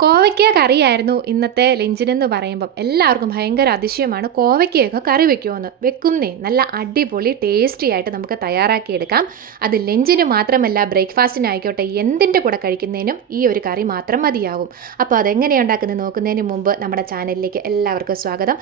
കോവയ്ക്ക കറിയായിരുന്നു ഇന്നത്തെ ലഞ്ചിനെന്ന് പറയുമ്പം എല്ലാവർക്കും ഭയങ്കര അതിശയമാണ്. കോവയ്ക്കയൊക്കെ കറി വെക്കുമെന്ന്. വെക്കുന്നേ നല്ല അടിപൊളി ടേസ്റ്റി ആയിട്ട് നമുക്ക് തയ്യാറാക്കിയെടുക്കാം. അത് ലഞ്ചിന് മാത്രമല്ല, ബ്രേക്ക്ഫാസ്റ്റിനായിക്കോട്ടെ, എന്തിൻ്റെ കൂടെ കഴിക്കുന്നതിനും ഈ ഒരു കറി മാത്രം മതിയാവും. അപ്പോൾ അതെങ്ങനെയാണ് ഉണ്ടാക്കുന്നത് നോക്കുന്നതിന് മുമ്പ് നമ്മുടെ ചാനലിലേക്ക് എല്ലാവർക്കും സ്വാഗതം.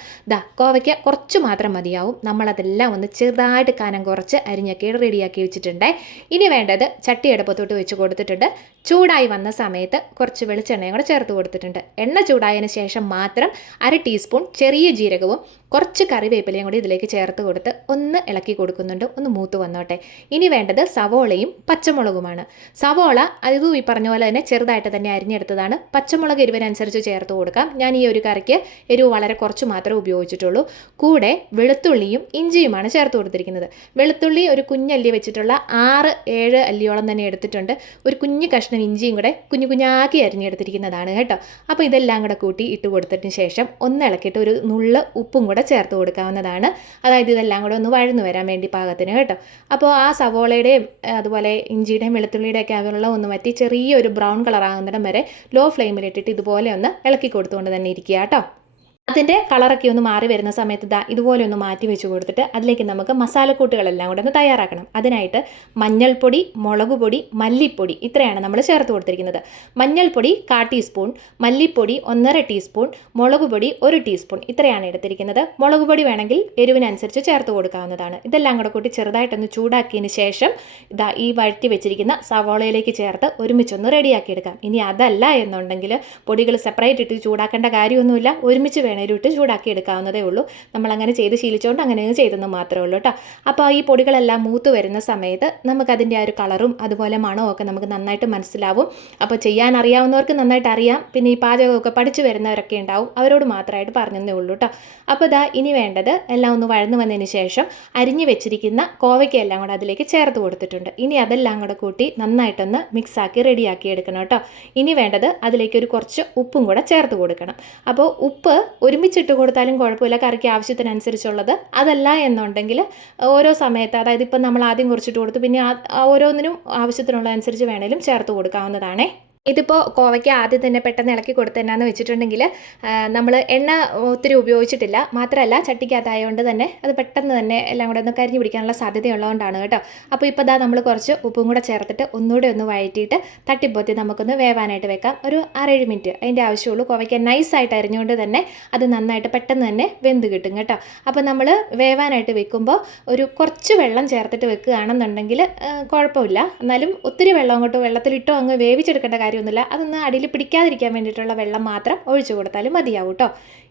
കോവയ്ക്ക കുറച്ച് മാത്രം മതിയാവും. നമ്മളതെല്ലാം ഒന്ന് ചെറുതായിട്ട് കനം കുറച്ച് അരിഞ്ഞൊക്കെ റെഡിയാക്കി വെച്ചിട്ടുണ്ട്. ഇനി വേണ്ടത് ചട്ടി അടുപ്പത്തോട്ട് വെച്ച് കൊടുത്തിട്ടുണ്ട്. ചൂടായി വന്ന സമയത്ത് കുറച്ച് വെളിച്ചെണ്ണയും കൂടെ ചേർത്ത് കൊടുത്തിട്ടുണ്ട്. എണ്ണ ചൂടായതിന് ശേഷം മാത്രം 1/2 ടീസ്പൂൺ ചെറിയ ജീരകവും കുറച്ച് കറിവേപ്പിലയും കൂടി ഇതിലേക്ക് ചേർത്ത് കൊടുത്ത് ഒന്ന് ഇളക്കി കൊടുക്കുന്നുണ്ട്. ഒന്ന് മൂത്ത് വന്നോട്ടെ. ഇനി വേണ്ടത് സവോളയും പച്ചമുളകുമാണ്. സവോള ഇതും ഈ പറഞ്ഞ പോലെ തന്നെ ചെറുതായിട്ട് തന്നെ അരിഞ്ഞെടുത്തതാണ്. പച്ചമുളക് എരിവിനനുസരിച്ച് ചേർത്ത് കൊടുക്കാം. ഞാൻ ഈ ഒരു കറിക്ക് എരിവ് വളരെ കുറച്ച് മാത്രമേ ഉപയോഗിച്ചിട്ടുള്ളൂ. കൂടെ വെളുത്തുള്ളിയും ഇഞ്ചിയുമാണ് ചേർത്ത് കൊടുത്തിരിക്കുന്നത്. വെളുത്തുള്ളി ഒരു കുഞ്ഞല്ലി വെച്ചിട്ടുള്ള 6-7 അല്ലിയോളം തന്നെ എടുത്തിട്ടുണ്ട്. ഒരു കുഞ്ഞു കഷ്ണം ഇഞ്ചിയും കൂടെ കുഞ്ഞു കുഞ്ഞാക്കി അരിഞ്ഞെടുത്തിരിക്കുന്നതാണ് കേട്ടോ. അപ്പോൾ ഇതെല്ലാം കൂടെ കൂട്ടി ഇട്ട് കൊടുത്തതിന് ശേഷം ഒന്ന് ഇളക്കിയിട്ട് ഒരു നുള്ള ഉപ്പും കൂടെ ചേർത്ത് കൊടുക്കാവുന്നതാണ്. അതായത് ഇതെല്ലാം കൂടെ ഒന്ന് വഴന്നു വരാൻ വേണ്ടി പാകത്തിന് കേട്ടോ. അപ്പോൾ ആ സവോളയുടെയും അതുപോലെ ഇഞ്ചിയുടെയും വെളുത്തുള്ളിയുടെ ഒക്കെ വെള്ളം ഒന്ന് വറ്റി ചെറിയൊരു ബ്രൗൺ കളർ ആകുന്നിടം വരെ ലോ ഫ്ലെയിമിലിട്ടിട്ട് ഇതുപോലെ ഒന്ന് ഇളക്കി കൊടുത്തുകൊണ്ട് തന്നെ ഇരിക്കുക കേട്ടോ. അതിൻ്റെ കളറൊക്കെ ഒന്ന് മാറി വരുന്ന സമയത്ത് ഇതുപോലെ ഒന്ന് മാറ്റി വെച്ച് കൊടുത്തിട്ട് അതിലേക്ക് നമുക്ക് മസാലക്കൂട്ടുകളെല്ലാം കൂടെ ഒന്ന് തയ്യാറാക്കണം. അതിനായിട്ട് മഞ്ഞൾപ്പൊടി, മുളക് പൊടി, മല്ലിപ്പൊടി ഇത്രയാണ് നമ്മൾ ചേർത്ത് കൊടുത്തിരിക്കുന്നത്. മഞ്ഞൾപ്പൊടി 1/4 ടീസ്പൂൺ, മല്ലിപ്പൊടി 1.5 ടീസ്പൂൺ, മുളക് പൊടി 1 ടീസ്പൂൺ ഇത്രയാണ് എടുത്തിരിക്കുന്നത്. മുളക് പൊടി വേണമെങ്കിൽ എരിവിനനുസരിച്ച് ചേർത്ത് കൊടുക്കാവുന്നതാണ്. ഇതെല്ലാം കൂടെ കൂട്ടി ചെറുതായിട്ടൊന്ന് ചൂടാക്കിയതിന് ശേഷം ഈ വഴറ്റി വെച്ചിരിക്കുന്ന സവോളയിലേക്ക് ചേർത്ത് ഒരുമിച്ചൊന്ന് റെഡിയാക്കിയെടുക്കാം. ഇനി അതല്ല എന്നുണ്ടെങ്കിൽ പൊടികൾ സെപ്പറേറ്റ് ഇട്ട് ചൂടാക്കേണ്ട കാര്യമൊന്നുമില്ല. ഒരുമിച്ച് ഇട്ട് ചൂടാക്കി എടുക്കാവുന്നതേ ഉള്ളൂ. നമ്മളങ്ങനെ ചെയ്ത് ശീലിച്ചുകൊണ്ട് അങ്ങനെ ചെയ്തെന്ന് മാത്രമേ ഉള്ളൂ കേട്ടോ. അപ്പോൾ ഈ പൊടികളെല്ലാം മൂത്ത് വരുന്ന സമയത്ത് നമുക്കതിൻ്റെ ആ ഒരു കളറും അതുപോലെ മണവും ഒക്കെ നമുക്ക് നന്നായിട്ട് മനസ്സിലാവും. അപ്പോൾ ചെയ്യാൻ അറിയാവുന്നവർക്ക് നന്നായിട്ട് അറിയാം. പിന്നെ ഈ പാചകമൊക്കെ പഠിച്ചു വരുന്നവരൊക്കെ ഉണ്ടാവും. അവരോട് മാത്രമായിട്ട് പറഞ്ഞതേ ഉള്ളൂ കേട്ടോ. അപ്പോൾ ഇനി വേണ്ടത് എല്ലാം ഒന്ന് വഴന്നു വന്നതിന് ശേഷം അരിഞ്ഞു വെച്ചിരിക്കുന്ന കോവയ്ക്കെല്ലാം കൂടെ അതിലേക്ക് ചേർത്ത് കൊടുത്തിട്ടുണ്ട്. ഇനി അതെല്ലാം കൂടെ കൂട്ടി നന്നായിട്ടൊന്ന് മിക്സാക്കി റെഡിയാക്കി എടുക്കണം കേട്ടോ. ഇനി വേണ്ടത് അതിലേക്ക് ഒരു കുറച്ച് ഉപ്പും കൂടെ ചേർത്ത് കൊടുക്കണം. അപ്പോൾ ഉപ്പ് ഒരുമിച്ചിട്ട് കൊടുത്താലും കുഴപ്പമില്ല, കറിക്ക് ആവശ്യത്തിനനുസരിച്ചുള്ളത്. അതല്ല എന്നുണ്ടെങ്കിൽ ഓരോ സമയത്ത്, അതായത് ഇപ്പം നമ്മൾ ആദ്യം കുറച്ചിട്ട് കൊടുത്ത് പിന്നെ ഓരോന്നിനും ആവശ്യത്തിനുള്ളതനുസരിച്ച് വേണേലും ചേർത്ത് കൊടുക്കാവുന്നതാണേ. ഇതിപ്പോൾ കോവയ്ക്ക് ആദ്യം തന്നെ പെട്ടെന്ന് ഇളക്കി കൊടുത്തതെന്നാന്ന് വെച്ചിട്ടുണ്ടെങ്കിൽ നമ്മൾ എണ്ണ ഒത്തിരി ഉപയോഗിച്ചിട്ടില്ല. മാത്രമല്ല ചട്ടിക്കകത്തായതുകൊണ്ട് തന്നെ അത് പെട്ടെന്ന് തന്നെ എല്ലാം കൂടെ ഒന്ന് കരിഞ്ഞു പിടിക്കാനുള്ള സാധ്യതയുള്ളതുകൊണ്ടാണ് കേട്ടോ. അപ്പോൾ ഇപ്പോൾ നമ്മൾ കുറച്ച് ഉപ്പും കൂടെ ചേർത്തിട്ട് ഒന്നുകൂടെ ഒന്ന് വഴറ്റിയിട്ട് തട്ടിപ്പൊത്തി നമുക്കൊന്ന് വേവാനായിട്ട് വെക്കാം. ഒരു 6-7 മിനിറ്റ് അതിൻ്റെ ആവശ്യമുള്ളൂ. കോവയ്ക്ക് നൈസായിട്ട് അരിഞ്ഞുകൊണ്ട് തന്നെ അത് നന്നായിട്ട് പെട്ടെന്ന് തന്നെ വെന്ത് കിട്ടും കേട്ടോ. അപ്പോൾ നമ്മൾ വേവാനായിട്ട് വെക്കുമ്പോൾ ഒരു കുറച്ച് വെള്ളം ചേർത്തിട്ട് വെക്കുകയാണെന്നുണ്ടെങ്കിൽ കുഴപ്പമില്ല. എന്നാലും ഒത്തിരി വെള്ളം അങ്ങോട്ട് വെള്ളത്തിലിട്ടോ അങ്ങ് വേവിച്ചെടുക്കേണ്ട കാര്യമൊന്നുമില്ല. അതൊന്ന് അടിയിൽ പിടിക്കാതിരിക്കാൻ വേണ്ടിയിട്ടുള്ള വെള്ളം മാത്രം ഒഴിച്ചു കൊടുത്താലും മതിയാവും കേട്ടോ.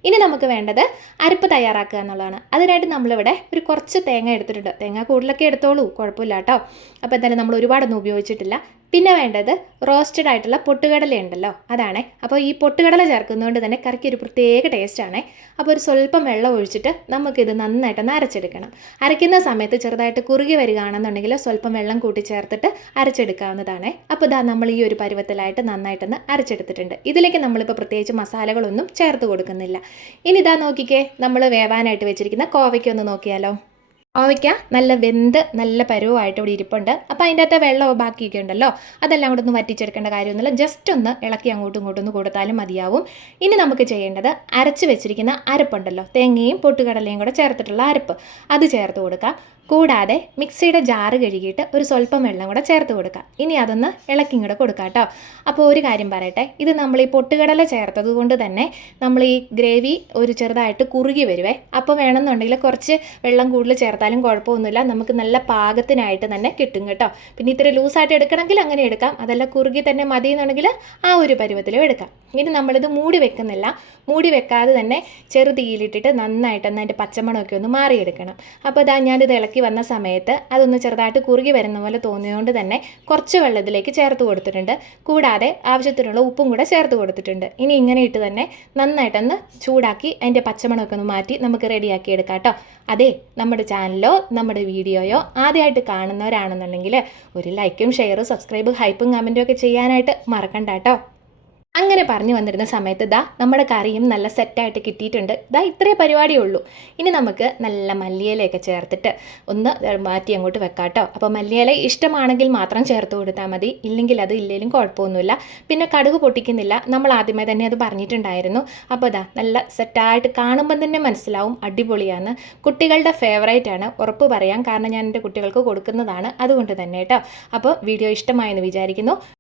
ഇനി നമുക്ക് വേണ്ടത് അരപ്പ് തയ്യാറാക്കുക എന്നുള്ളതാണ്. അതിനായിട്ട് നമ്മളിവിടെ ഒരു കുറച്ച് തേങ്ങ എടുത്തിട്ടുണ്ട്. തേങ്ങ കൂടുതലൊക്കെ എടുത്തോളൂ, കുഴപ്പമില്ല കേട്ടോ. അപ്പോൾ എന്തായാലും നമ്മൾ ഒരുപാടൊന്നും ഉപയോഗിച്ചിട്ടില്ല. പിന്നെ വേണ്ടത് റോസ്റ്റഡ് ആയിട്ടുള്ള പൊട്ടുകടല ഉണ്ടല്ലോ, അതാണേ. അപ്പോൾ ഈ പൊട്ടുകടല ചേർക്കുന്നതുകൊണ്ട് തന്നെ കറിക്ക് ഒരു പ്രത്യേക ടേസ്റ്റാണേ. അപ്പോൾ ഒരു സ്വല്പം വെള്ളം ഒഴിച്ചിട്ട് നമുക്കിത് നന്നായിട്ടൊന്ന് അരച്ചെടുക്കണം. അരയ്ക്കുന്ന സമയത്ത് ചെറുതായിട്ട് കുറുകി വരികയാണെന്നുണ്ടെങ്കിൽ സ്വല്പം വെള്ളം കൂട്ടി ചേർത്തിട്ട് അരച്ചെടുക്കാവുന്നതാണേ. അപ്പോൾ നമ്മൾ ഈ ഒരു പരുവത്തിലായിട്ട് നന്നായിട്ടൊന്ന് അരച്ചെടുത്തിട്ടുണ്ട്. ഇതിലേക്ക് നമ്മളിപ്പോൾ പ്രത്യേകിച്ച് മസാലകളൊന്നും ചേർത്ത് കൊടുക്കുന്നില്ല. ഇനി നോക്കിക്കേ, നമ്മൾ വേവാനായിട്ട് വെച്ചിരിക്കുന്ന കോവയ്ക്ക് ഒന്ന് നോക്കിയാലോ. കോവയ്ക്ക നല്ല വെന്ത് നല്ല പരുവമായിട്ട് ഇവിടെ ഇരിപ്പുണ്ട്. അപ്പോൾ അതിൻ്റെ അകത്ത് വെള്ളം ബാക്കിയൊക്കെ ഉണ്ടല്ലോ, അതെല്ലാം കൂടെ ഒന്ന് വറ്റിച്ചെടുക്കേണ്ട കാര്യമൊന്നുമില്ല. ജസ്റ്റ് ഒന്ന് ഇളക്കി അങ്ങോട്ടും ഇങ്ങോട്ടും ഒന്ന് കൊടുത്താലും മതിയാവും. ഇനി നമുക്ക് ചെയ്യേണ്ടത് അരച്ച് വെച്ചിരിക്കുന്ന അരപ്പുണ്ടല്ലോ, തേങ്ങയും പൊട്ടുകടലയും കൂടെ ചേർത്തിട്ടുള്ള അരപ്പ്, അത് ചേർത്ത് കൊടുക്കാം. കൂടാതെ മിക്സിയുടെ ജാറ് കഴുകിയിട്ട് ഒരു സ്വല്പം വെള്ളം കൂടെ ചേർത്ത് കൊടുക്കാം. ഇനി അതൊന്ന് ഇളക്കി കൂടെ കൊടുക്കാം കേട്ടോ. അപ്പോൾ ഒരു കാര്യം പറയട്ടെ, ഇത് നമ്മൾ ഈ പൊട്ടുകടല ചേർത്തത് കൊണ്ട് തന്നെ നമ്മൾ ഈ ഗ്രേവി ഒരു ചെറുതായിട്ട് കുറുകി വരുവേ. അപ്പോൾ വേണമെന്നുണ്ടെങ്കിൽ കുറച്ച് വെള്ളം കൂടുതൽ ചേർത്താലും കുഴപ്പമൊന്നുമില്ല, നമുക്ക് നല്ല പാകത്തിനായിട്ട് തന്നെ കിട്ടും കേട്ടോ. പിന്നെ ഇത്തിരി ലൂസായിട്ട് എടുക്കണമെങ്കിൽ അങ്ങനെ എടുക്കാം, അതല്ല കുറുകി തന്നെ മതി എന്നുണ്ടെങ്കിൽ ആ ഒരു പരുവത്തിലും എടുക്കാം. ഇനി നമ്മളിത് മൂടി വെക്കുന്നില്ല. മൂടി വെക്കാതെ തന്നെ ചെറുതീയിലിട്ടിട്ട് നന്നായിട്ടൊന്ന് അതിൻ്റെ പച്ചമണമൊക്കെ ഒന്ന് മാറിയെടുക്കണം. അപ്പോൾ ഞാനിത് ഇളക്കി വന്ന സമയത്ത് അതൊന്ന് ചെറുതായിട്ട് കുറുകി വരുന്ന പോലെ തോന്നിയതുകൊണ്ട് തന്നെ കുറച്ച് വെള്ളം ഇതിലേക്ക് ചേർത്ത് കൊടുത്തിട്ടുണ്ട്. കൂടാതെ ആവശ്യത്തിനുള്ള ഉപ്പും കൂടെ ചേർത്ത് കൊടുത്തിട്ടുണ്ട്. ഇനി ഇങ്ങനെ ഇട്ട് തന്നെ നന്നായിട്ടൊന്ന് ചൂടാക്കി അതിൻ്റെ പച്ചമണമൊക്കെ ഒന്ന് മാറ്റി നമുക്ക് റെഡിയാക്കി എടുക്കാം കേട്ടോ. അതെ, നമ്മുടെ ചാനലോ നമ്മുടെ വീഡിയോയോ ആദ്യമായിട്ട് കാണുന്നവരാണെന്നുണ്ടെങ്കിൽ ഒരു ലൈക്കും ഷെയറും സബ്സ്ക്രൈബും ഹൈപ്പും കമൻറ്റും ഒക്കെ ചെയ്യാനായിട്ട് മറക്കണ്ട കേട്ടോ. അങ്ങനെ പറഞ്ഞു വന്നിരുന്ന സമയത്ത് ദാ നമ്മുടെ കറിയും നല്ല സെറ്റായിട്ട് കിട്ടിയിട്ടുണ്ട്. ദാ ഇത്രേ പരിപാടിയേ ഉള്ളൂ. ഇനി നമുക്ക് നല്ല മല്ലിയിലയൊക്കെ ചേർത്തിട്ട് ഒന്ന് മാറ്റി അങ്ങോട്ട് വെക്കാട്ടോ. അപ്പോൾ മല്ലിയില ഇഷ്ടമാണെങ്കിൽ മാത്രം ചേർത്ത് കൊടുത്താൽ മതി, ഇല്ലെങ്കിൽ അത് ഇല്ലെങ്കിലും കുഴപ്പമൊന്നുമില്ല. പിന്നെ കടുക് പൊട്ടിക്കുന്നില്ല, നമ്മൾ ആദ്യമേ തന്നെ അത് പറഞ്ഞിട്ടുണ്ടായിരുന്നു. അപ്പോൾ ദാ നല്ല സെറ്റായിട്ട് കാണുമ്പം തന്നെ മനസ്സിലാവും അടിപൊളിയാണ്. കുട്ടികളുടെ ഫേവറേറ്റ് ആണ്, ഉറപ്പ് പറയാം, കാരണം ഞാൻ എൻ്റെ കുട്ടികൾക്ക് കൊടുക്കുന്നതാണ്, അതുകൊണ്ട് തന്നെ കേട്ടോ. അപ്പോൾ വീഡിയോ ഇഷ്ടമായെന്ന് വിചാരിക്കുന്നു.